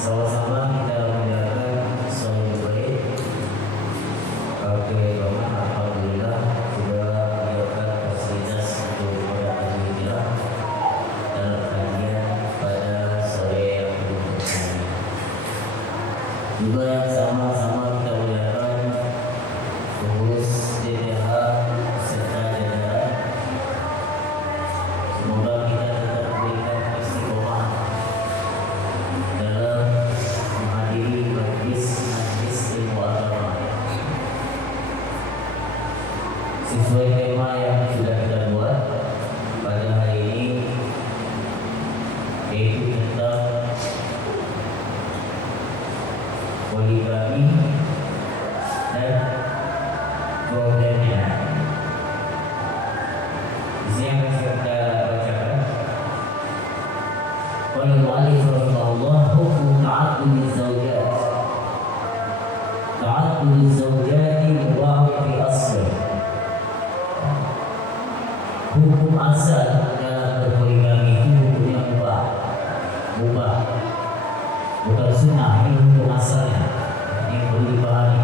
Sama-sama kita menjalankan sholat baik. Oke, alhamdulillah sudah menyiapkan fasilitas untuk para hadirin dalam kajian pada sore yang berikut ini. Juga yang sama-sama kita muliakan pengurus DPH serta jajaran. Semoga kita tetap diberikan istiqomah dalam menghadiri majlis ilmu agama sesuai tema yang sudah kita buat pada hari ini, yaitu tentang poligami dan problemnya. Di sini akan kita bacakan. Qala al-mu'allif rahimahullah, hukum ta'addud az-zawjat. Ta'addud az-zawjat mubah fi asl. Hukum asal dalam berpoligami itu hukumnya mubah. Mubah. Bukan sunnah, ini hukum asalnya. Ini perlu dipahami.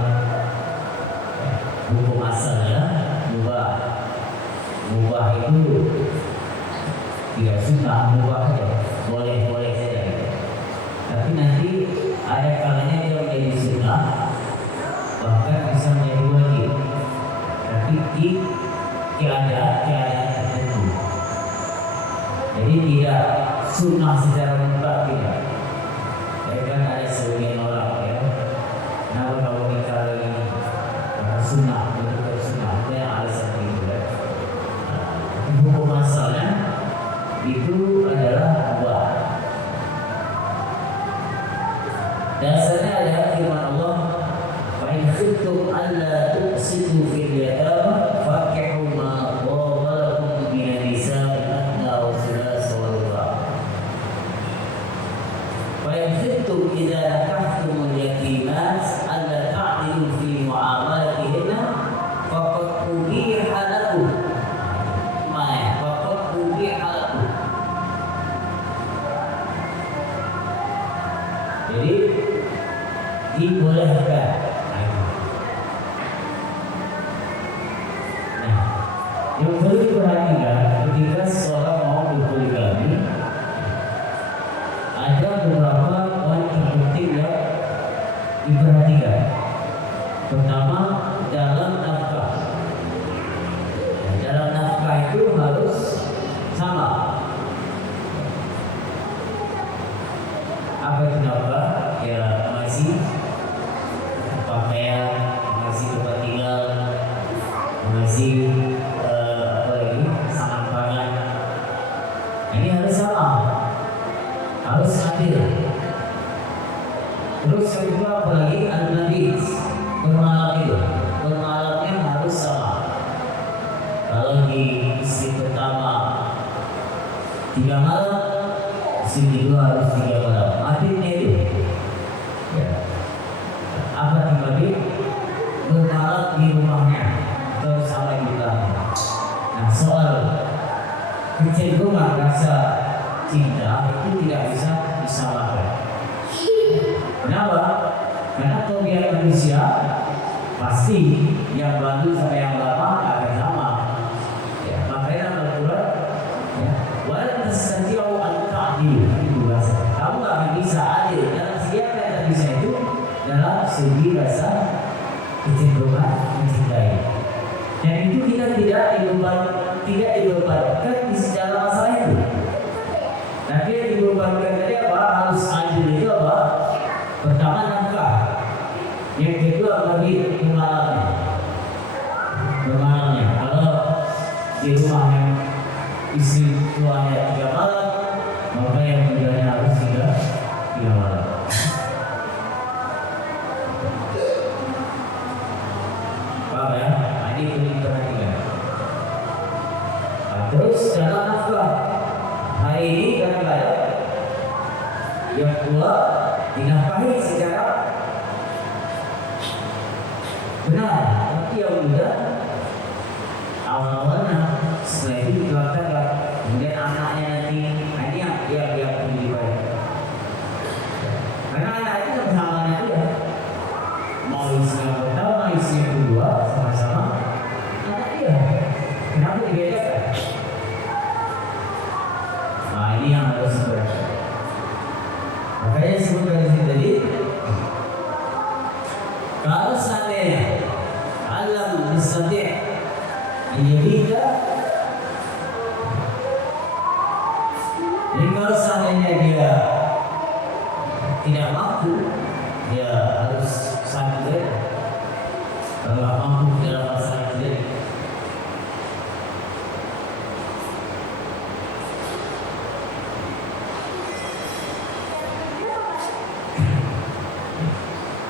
Hukum asalnya mubah. Mubah itu tidak sunnah, mubah saja. Boleh-boleh saja. Tapi nanti ada kalanya dia menjadi sunnah, bahkan bisa menjadi wajib. Tapi keadaan tertentu. Jadi tidak sunnah secara mutlak, tidak. Ya kan ada sebagian orang ya, kenapa kalau nikah lagi sunnah, betul sunnah, itu yang alasan itu ya. Hukum asalnya itu adalah buah. Dasarnya adalah firman Allah, "Fa in khiftum alla tuqsitu fil yatama fankihu ma dhaba lakum minan nisa'i mathna wa thulatha wa ruba'." Fa in khiftum idza nakahtumul yatimat alla ta'dilu fi mu'amalatihinna faqad ubiha lakum. Faqad ubiha lakum. Jadi dibolehkan. Nah, yang perlu diperhatikan ketika seorang mau berpoligami, ada beberapa poin penting yang diperhatikan. Pertama, dalam nafkah. Dalam nafkah itu harus sama. Apa itu nafkah? Ya masih pakaian, masih tempat tinggal, masih apa lagi, sangat pangan. Ini harus sama, harus adil. Terus yang kedua apa lagi? Al-Nabis, bermalam itu, bermalamnya harus sama. Kalau di istri pertama 3 malam, istri kedua harus 3 malam. Adilnya itu. Ya. Apa dibagi? Bermalam di rumahnya atau sama ibundanya. Nah, soal kecenderungan rasa cinta itu tidak bisa disamakan. Kenapa? Karena tabiat manusia pasti yang baru sama yang lama akan sama. Ya, makanya Al-Quran ya, wala tastati'u an ta'dilu. Itu bahasa. Kamu nggak bisa adil dalam segi apa yang tak bisa itu, dalam segi rasa kecenderungan mencintai. Dan itu kita tidak dibebankan di secara masalah itu. Tapi yang dibebankan tadi apa? Harus adil itu apa? Pertama nafkah, yang kedua bagi bermalamnya. Kalau di rumah yang istri tuanya 3 malam, maka yang keduanya harus 3 malam. Paham ya? Nah, ini perlu diperhatikan. Nah, terus dalam nafkah hari ini kadang-kadang yang kedua dinafkahi secara benar, tapi yang muda awal-awalnya, setelah itu dikeluarkan, kemudian anaknya nanti, ini yang perlu dibayar. Karena tidak mampu, dia harus sakit. Kalau nggak mampu dalam masalah itu,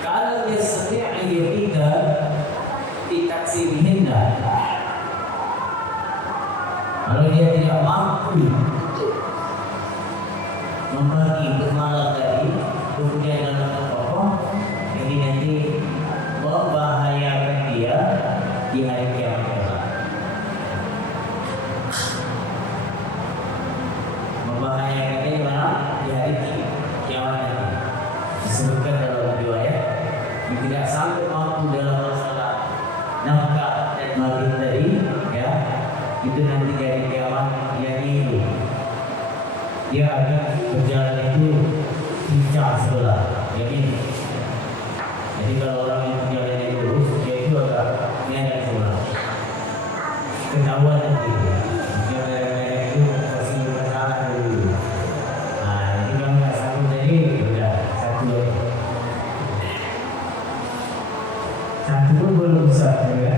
kalau dia setiap kita ditaksirihinna, kalau dia tidak mampu membagi bermalam tadi, kemudian dalam pokok, jadi nanti membahayakan dia di hari kiamat. Membahayakan dia di mana? Di hari kiamat nanti. Disebutkan dalam riwayat, yang tidak sampai mampu dalam masalah nafkah dan bagi tadi, ya, itu nanti di hari kiamat yang itu. Dia akan berjalan itu pincang sebelah, jadi kalau orang yang berjalan itu lurus, dia itu agak nyadar sebelah, ketahuan nanti dia itu pasti bersalah dulu. Nah, jadi kalau nggak satu tadi, sudah satu pun belum bisa, ya.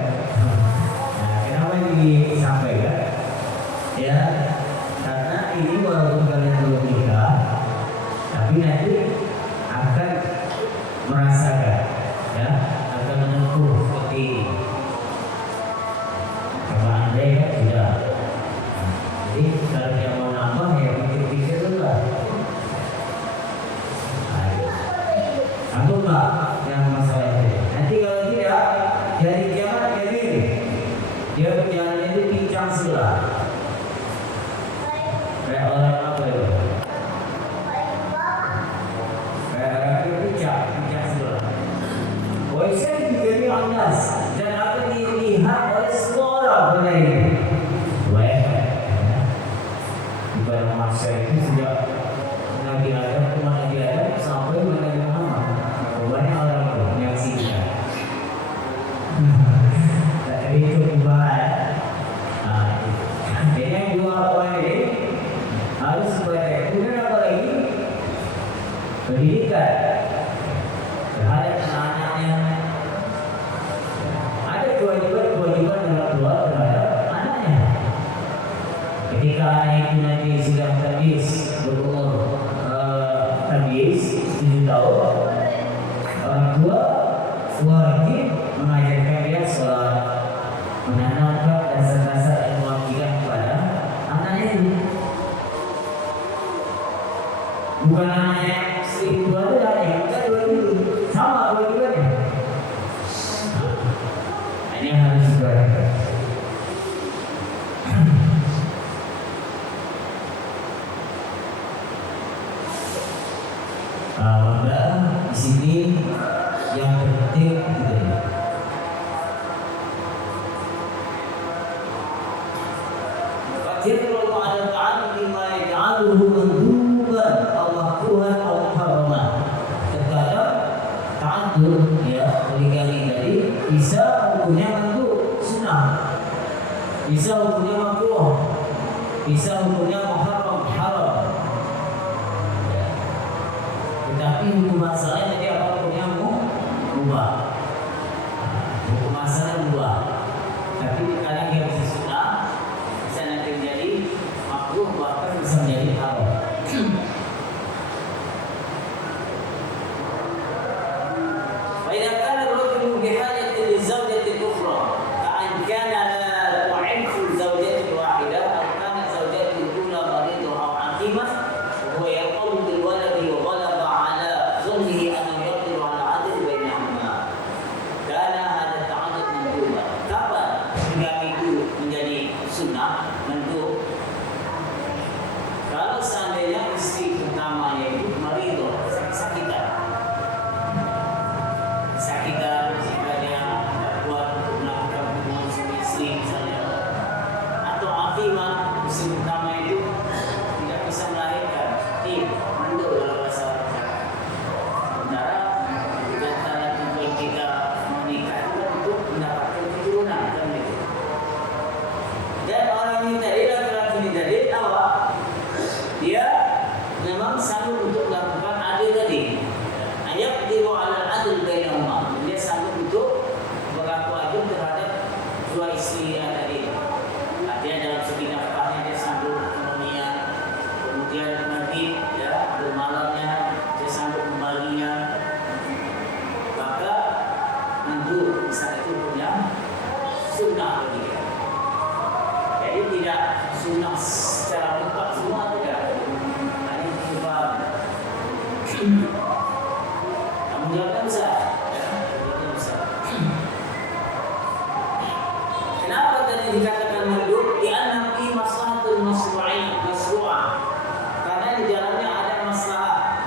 Nah, kenapa disampaikan? Ya, karena ini walaupun kalian belum nikah, tapi nanti akan merasakan, ya, akan menempuh seperti ini. Kalau anda ya sudah, jadi kalau dia mau nambah ya pikir-pikir dulu lah. Sanggup nggak yang masalah ini? Nanti kalau tidak, dari kiamat jadi dia berjalan itu pincang sebelah. Kayak orang apa itu? Kayak orang itu pijak sebelah. Wajah diberi anas dan akan dilihat oleh semua orang benda ini. Baik, ibadah masa itu sejak Nabi Adam sampai Nabi Muhammad. Banyak orang itu menyaksikan. Tapi itu bahaya. Jadi yang dua poin ini harus sebagai, kemudian apa lagi? Pendidikan terhadap anak-anaknya. Ada kewajiban orang tua terhadap anaknya. Ketika anak itu nanti sudah tamyiz, berumur tamyiz 7 tahun, orang tua wajib mengajarkan dia sholat, menanamkan dasar-dasar ilmu akidah kepada anaknya itu. Bukan anaknya seribu ada yang kita dua dulu sama kewajibannya. Ini yang harus diperhatikan. Maka di sini yang penting itu ya. Fatirul ma'al ta'alli ma yaj'aluhu manduban Allah Tuhan Allah Harama. Terkadang ta'addud, ya, poligami tadi bisa hukumnya mandub sunnah, bisa hukumnya makruh, bisa hukumnya muharram haram. Tetapi hukum asalnya tadi apa? Hukumnya mubah. Hukum asalnya mubah. Tapi kadang dia bisa sunnah, bisa nanti menjadi makruh, bahkan bisa menjadi haram. وإذا كان الرجل بحاجة لزوجة أخرى كأن كان لا تعف الزوجة الواحدة أو كانت زوجته الأولى مريضة أو عقيمة وهو يقوم بالولد وغلب على ظنه أنه يقدر على العدل بينهما كان هذا التعدد مندوبا. Kapan poligami itu menjadi sunnah, mandub? Kalau seandainya istri pertamanya itu marido, sakitan, sehingga dia tidak kuat untuk melakukan hubungan suami istri misalnya, atau afimah, istri pertama itu tidak bisa melahirkan, mandul dalam bahasa Arab. Sementara antara tujuan kita menikah itu untuk mendapatkan keturunan, kan begitu. Dan orang ini tadi, laki-laki ini tadi apa? Dia memang sanggup untuk melakukan adil tadi. Tanggung jawabnya besar. Jawabnya besar. Kenapa tadi dikatakan mandub? Karena fi maslahatul masru'ah. Karena di dalamnya ada masalah.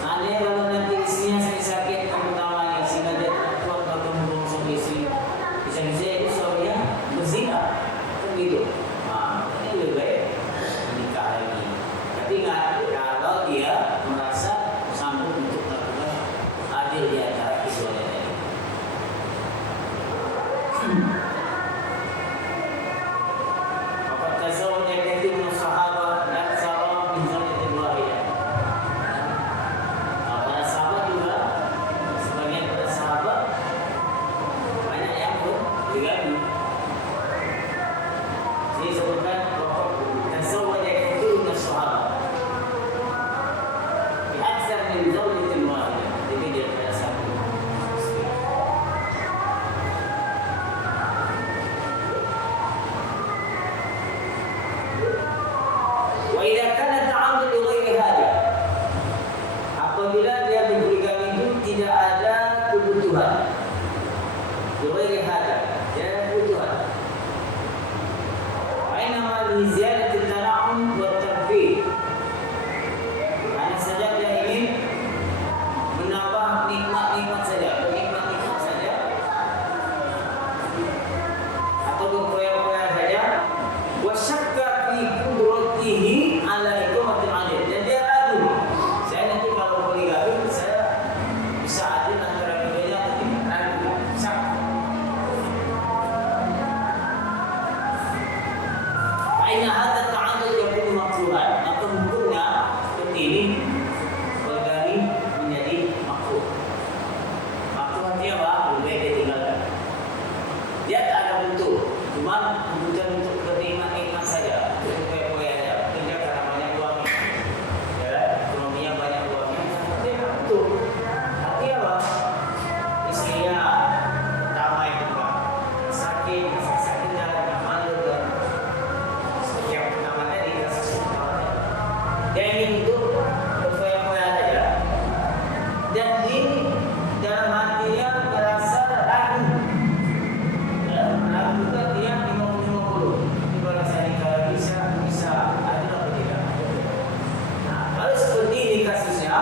Ada kalau nanti istrinya sakit terutama yang sehingga dia kuat atau membuang suami istri, bisa-bisa itu suaminya berzina, begitu. Ini lebih baik menikah lagi. Tapi kalau dia merasa sanggup untuk melakukan adil di antara keduanya tadi. Apakah tasawwur yang itu sahabat dan sahabat misalnya kedua ya? Para sahabat juga sebagian para sahabat banyak yang bergabung. Jadi sebutkan tasawwur yang itu sahabat. Aksar min zawjatin wahidah. Jadi dia pada satu. Wa idza kana ta'ammud li ghairi haja. Apabila dia berpoligami itu tidak ada kebutuhan. Li ghairi haja, tidak ada kebutuhan. Wa inma li ziyadati tana'um wa tarfih. Hanya saja dia ingin menambah nikmat-nikmat saja, nikmat-nikmat saja, atau berfoya-foya saja. Wasyakka fi qudratihi ala iqamatil adil. Dan dia ragu, saya nanti kalau poligami saya bisa adil antara keduanya atau tidak, ragu, syak. Aina hadza ta'addud yakunu makruhan. Maka hukumnya seperti ini, poligami menjadi makruh. Makruh artinya apa? Lebih baik ditinggalkan. Dia tak ada bentuk, cuma kebutuhan untuk bernikmat-nikmat saja, untuk poya-poya saja. Kerja karena banyak uangnya, ya, ekonominya banyak uangnya, dia tak bentuk. Artinya apa? Istrinya pertama itu kan sakit dan malu dan setiap pertama tadi kasus pertama tadi. Dia ingin untuk berpoya-poya saja, dan ini dalam hatinya merasa ragu. Ragu kan dia 50-50. Ini kalau saya nikah bisa ada atau tidak. Nah, kalau seperti ini kasusnya,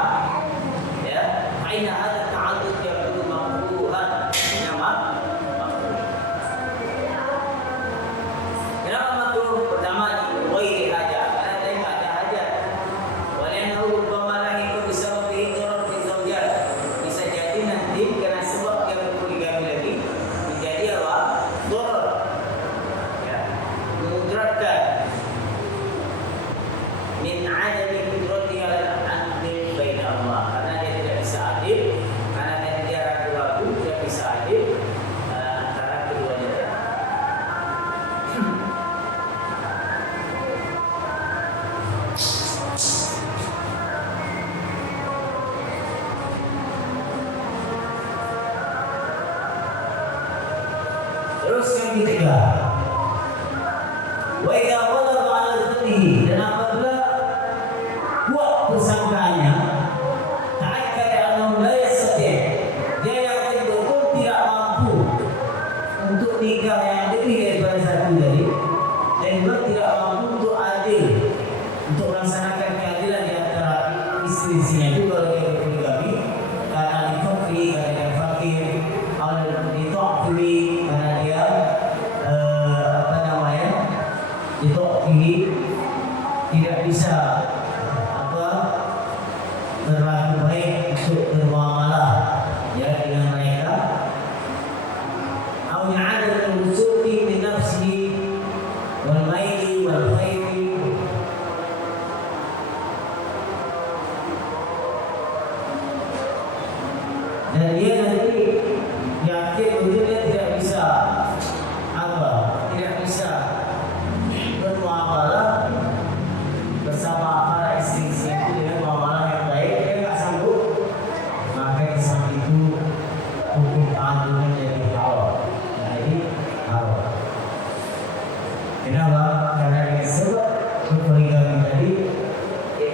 ya, aina hadza ta'addud yakunu makruhan. Nama makruh. Kenapa makruh? Pertama, ghairi haja. Karena dia tidak ada hajat. Walaupun rubbama la yakun bisababihi darar fi zawjat. Bisa jadi nanti karena sebab dia berpoligami lagi menjadi apa? Darar. Ya, memudaratkan min adami qudratihi ala al-adl baina Allah. Karena dia tidak bisa adil, karena dia ragu-ragu tidak bisa adil antara keduanya. Terus yang ketiga, wa idza ghalaba 'ala dhannihi, dan apabila kuat persangkaannya, ta'akkada annahu la yastati', dia yakin betul tidak mampu untuk nikah yang lebih daripada satu tadi, dan juga tidak mampu untuk adil, untuk melaksanakan keadilan di antara istri-istrinya itu kalau dia berpoligami, karena difakri, karena dia fakir, atau ditokri, karena dia ditokri, tidak bisa berlaku baik untuk bermuamalah ya dengan mereka. Au ya'adul wusuqi min nafsihi wal maili wal khayri. Dan dia nanti yakin betul dia tidak bisa tidak bisa bermuamalah bersama para istri-istri itu dengan muamalah yang baik. Dia nggak sanggup, maka di saat itu hukum ta'adudnya jadi haram. Kenapa? Karena dengan sebab berpoligami tadi dia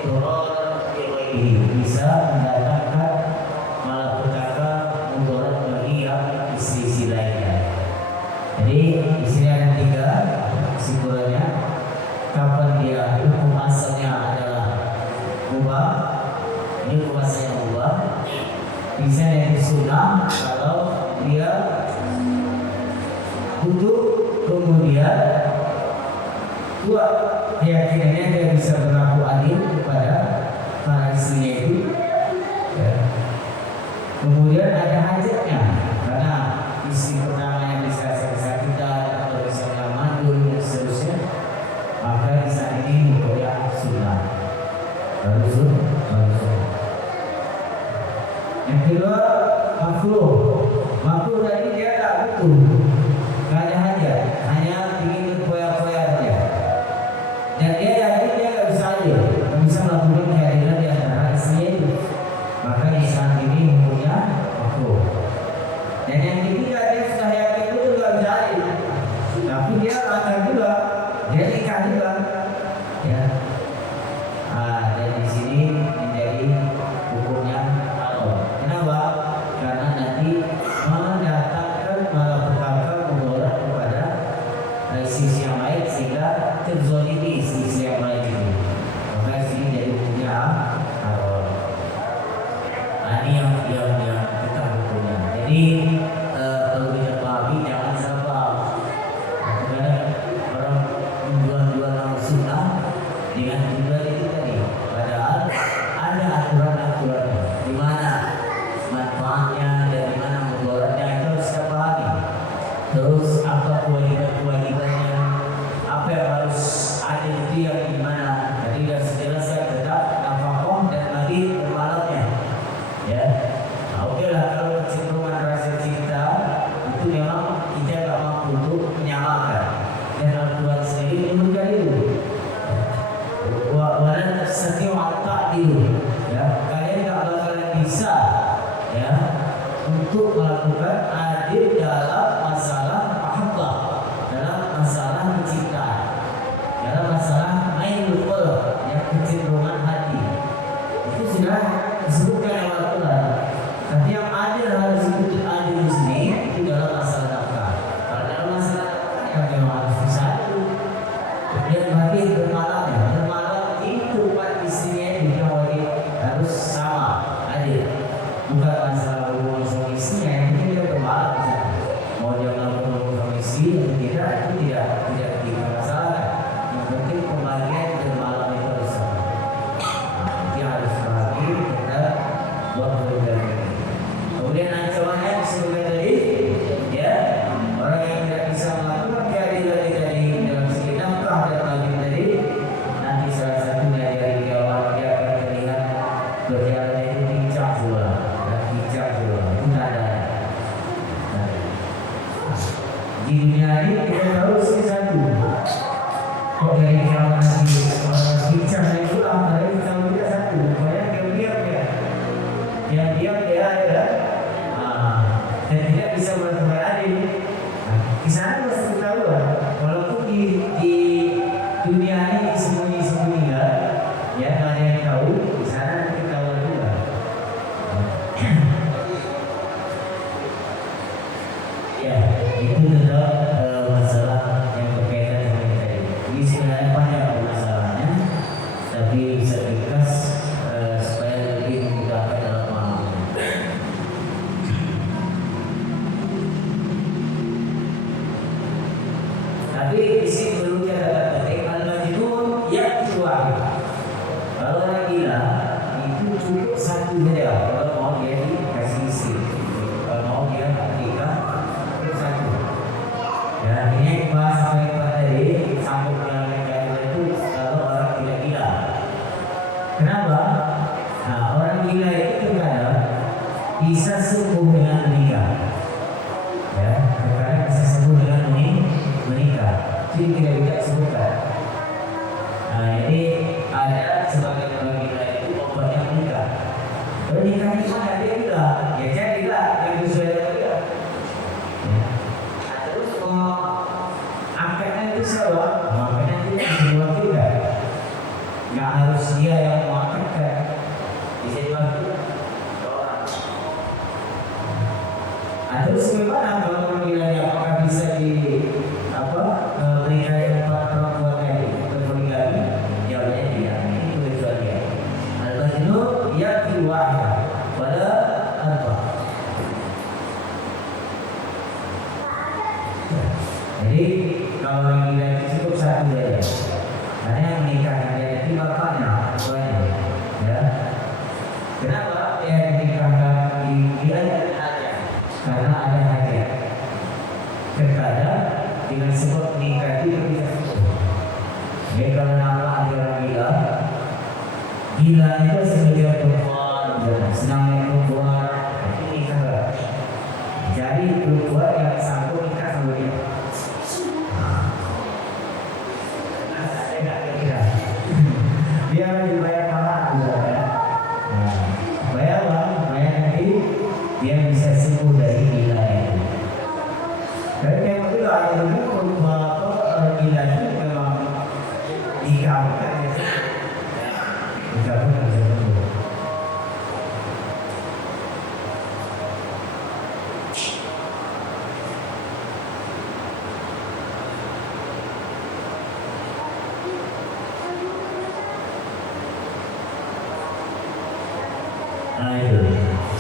sunnah kalau dia butuh kemudian kuat keyakinannya dia bisa berlaku adil kepada para istrinya itu ya. Kemudian ada hajatnya karena istri pertama yang bisa sakit-sakitan atau bisa mandul dan seterusnya, maka di saat ini hukumnya sunnah baru sunnah. Yang kedua makruh. Makruh tadi dia tak butuh, tak ada hajat, hanya ingin berfoya-foya saja. Dan dia yakin dia tak bisa adil, tak bisa melakukan keadilan di antara istrinya itu. Maka di saat ini hukumnya makruh. Dan yang ketiga dia sudah yakin itu tak bisa adil, tapi dia akan juga, dia nikah juga, ya. Dan di sini menjadi hukumnya haram. Kenapa? Karena nanti mendatangkan malah berkata mudarat kepada sisi yang lain sehingga terzolimi sisi yang lain itu. Maka sini jadi hukumnya haram. Ini yang kita hukumnya. Jadi kalau kita pahami jangan salah. Kadang orang menjual nama sunnah dengan tujuan itu tadi. Padahal ada aturan-aturan di mana manfaatnya dan di mana mudaratnya itu harus kita pahami. Terus apa kewajiban-kewajibannya, apa yang harus ada itu yang di mana. Jadi sudah sejelasnya tetap nafkah dan lagi bermalamnya. Ya, oke lah kalau kecenderungan rasa cinta itu memang kita tak mampu untuk menyamakan dan Al-Quran sendiri menyebutkan itu. Walau setiap tak itu, ya kalian tak bakalan bisa, ya untuk melakukan adil dalam masalah mahabbah, dalam masalah kecintaan, dalam masalah ainul qalb, yang kecenderungan hati. Itu sudah disebutkan oleh Al-Quran. Tapi yang adil harus disebut adil di sini itu dalam masalah nafkah. Kalau dalam masalah nafkah yang memang harus disatu. Kemudian bagi bermalamnya, bermalam itu bukan istrinya juga wajib harus sama adil. Bukan masalah hubungan suami istrinya yang itu dia bermalam di sana. Mau dia melakukan hubungan suami istri atau tidak itu tidak dipermasalahkan. Yang penting pembagian bermalam itu harus sama. Dia harus bagi kita buat berbagai. Kemudian ancamannya disebutkan tadi, ya orang yang tidak bisa melakukan keadilan tadi dalam segi nafkah dan lagi tadi, nanti salah satunya dari kawan dia akan terlihat berjalan itu bijak pula, dan bijak pula itu tak ada. Di dunia ini kita harus satu. Kok dari kawan nanti bijak itu dari kita tidak satu. Banyak diam-diam ya. Yang diam dia ada. Dan tidak bisa melakukan adil. Di sana harus ketahuan. Walaupun di dunia ini sembunyi-sembunyikan, ya tak ada yang tahu. Di sana ketahuan juga. Ya, itu tetap masalah yang berkaitan dengan tadi. Ini sebenarnya banyak masalahnya, tapi bisa ringkas supaya lebih memudahkan dalam pemahaman. Tapi di sini perlu kita katakan al-majnun yang kedua. Kalau orang gila itu cukup satu saja. Kalau mau dia dikasih istri, kalau mau dia nikah itu satu. Ya ini bahas sampai tadi sambung dengan kaitan itu kalau orang gila. Kenapa? Nah orang gila itu terkadang bisa sembuh dengan menikah. Ya, terkadang bisa sembuh dengan menikah. Jadi tidak sebutkan. Nah ini ada sebagian orang gila itu obatnya menikah. Kalau nikah itu ada dia gila, ya jadilah yang sesuai dengan dia. Terus angkatnya itu siapa? Angkatnya itu semua kita. Nggak harus dia yang mengangkatkan. Bisa dibantu orang. Terus bagaimana kalau orang gila ini apakah bisa berikan tempat perempuan tadi berpoligami? Jawabannya tidak. Ini kecualian. Al-majnun yang kedua pada apa? gila itu sebagai perempuan, senang naik perempuan, ini kan. Jadi perempuan yang sanggup nikah sama dia. Dia dibayar mahal juga ya. Bayar uang, bayar nanti dia bisa sembuh dari gila itu. Dan yang kedua yang kedua gila itu memang dikawinkan ya. Dikawinkan dulu. Nah itu.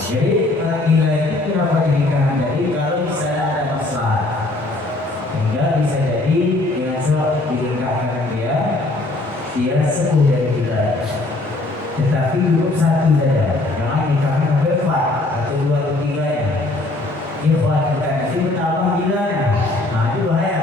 Jadi gila itu kenapa dikawinkan? Jadi kalau misalnya ada masalah, hingga bisa jadi dengan sebab dilengkapkan dia sembuh dari gila. Tetapi cukup satu saja, jangan nikahnya berfat atau dua atau tiganya. Dia buat bukan nanti bertambah gilanya. Nah itu bahaya.